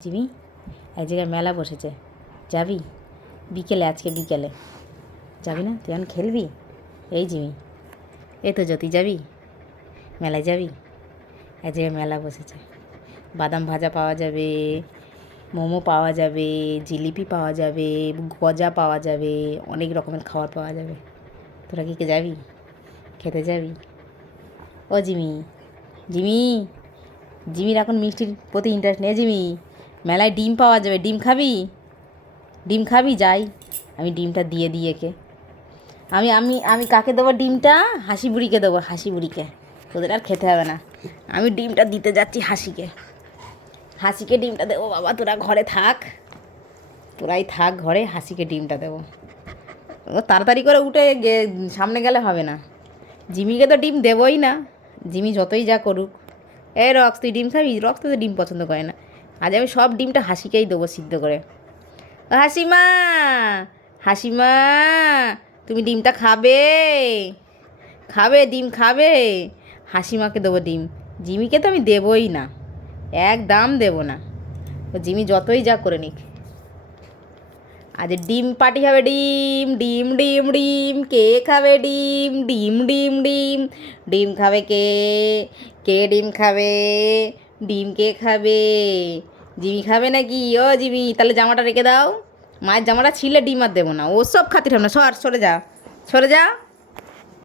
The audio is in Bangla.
জিমি, এক জায়গায় মেলা বসেছে, যাবি? বিকেলে, আজকে বিকেলে যাবি না? তুই এখন খেলবি? এই জিমি, এই তো জ্যোতি, যাবি? মেলায় যাবি? এক জায়গায় মেলা বসেছে, বাদাম ভাজা পাওয়া যাবে, মোমো পাওয়া যাবে, জিলিপি পাওয়া যাবে, গজা পাওয়া যাবে, অনেক রকমের খাবার পাওয়া যাবে। তোরা কি যাবি? খেতে যাবি? ও জিমি, জিমি, জিমির এখন মিষ্টির প্রতি ইন্টারেস্ট নেই। জিমি, মেলায় ডিম পাওয়া যাবে, ডিম খাবি? ডিম খাবি? যাই, আমি ডিমটা দিয়ে দিই একে। আমি আমি আমি কাকে দেবো ডিমটা? হাসি বুড়িকে দেবো, হাসি বুড়িকে। তোদের আর খেতে হবে না, আমি ডিমটা দিতে যাচ্ছি হাসিকে। হাসিকে ডিমটা দেবো। বাবা, তোরা ঘরে থাক, তোরাই থাক ঘরে, হাসিকে ডিমটা দেবো। ও তাড়াতাড়ি করে উঠে সামনে গেলে হবে না। জিমিকে তো ডিম দেবই না, জিমি যতই যা করুক। এ রক্স, তুই ডিম খাবি? রক্স তো ডিম পছন্দ করে না। আজ আমি সব ডিমটা হাসিকেই দেবো সিদ্ধ করে। ও হাসিমা, হাসিমা, তুমি ডিমটা খাবে? খাবে? ডিম খাবে? হাসিমাকে দেবো ডিম, জিমিকে তো আমি দেবই না, একদম দেবো না। ও জিমি যতই যা করে নিক। আজ ডিম পার্টি হবে, ডিম ডিম ডিম ডিম। কে খাবে ডিম? ডিম ডিম ডিম। ডিম খাবে কে? কে ডিম খাবে? ডিম কে খাবে? জিমি খাবে নাকি? ও জিমি, তাহলে জামাটা রেখে দাও। মায়ের জামাটা ছিলে ডিম আর দেবো না, ও সব খাতির হবে না। সরে যা, সরে যা।